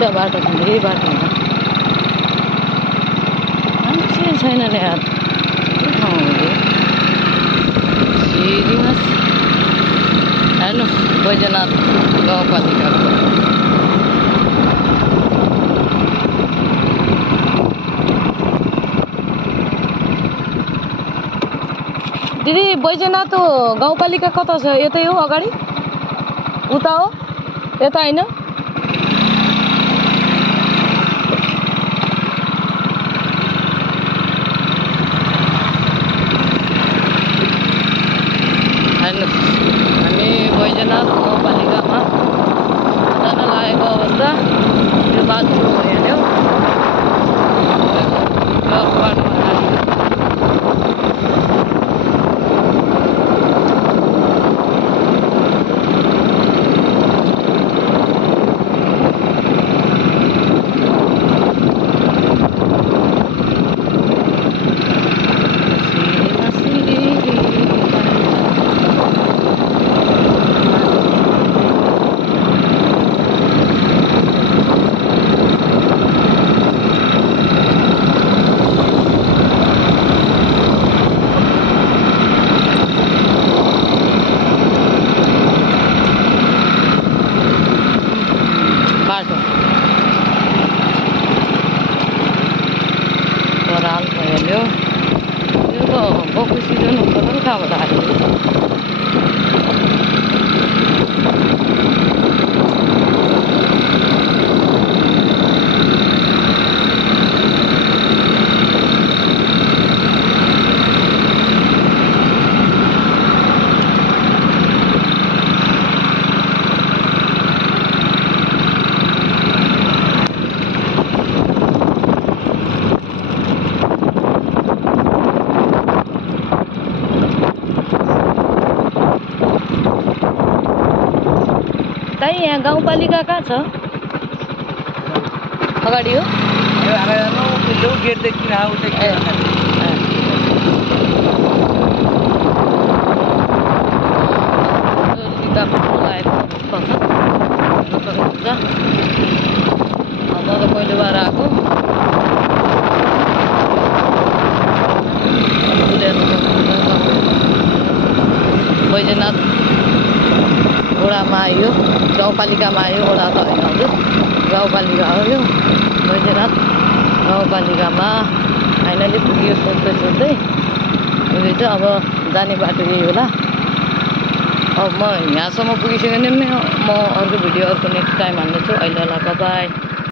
दुईटा बाटो छ, यही बाटोमा मान्छे छैन नि यार। के ठाउँ हो यो? सिँढीमा हेर्नुहोस् बैजनाथ गाउँपालिकाको। दिदी बैजनाथ गाउँपालिका कता छ? यतै हो अगाडि? उता हो? यता होइन? हेर्नुहोस् हामी बैजनाथ गाउँपालिकामा जान लागेको अवस्था। यो बाटो हेर्यो बाटो पराल भइहाल्यो। यो त बक्खु सिजन हुन्छ त कहाँबाट आयो? दाइ यहाँ गाउँपालिका कहाँ छ? अगाडि हो? गेटदेखि म त पहिलो बार आएको। बैजनाथ वडामा आयो, गाउँपालिकामा आयो। वडा त होइन हजुर, गाउँपालिका हो यो। बैजनाथ गाउँपालिकामा फाइनली पुग्यो। सोध्दै सोध्दै अहिले चाहिँ अब जाने बाटो यही होला। अब म यहाँसम्म पुगिसक्यो भने म अर्को भिडियो अर्को नेक्स्ट टाइम हाल्नेछु। अहिले होला, बाई।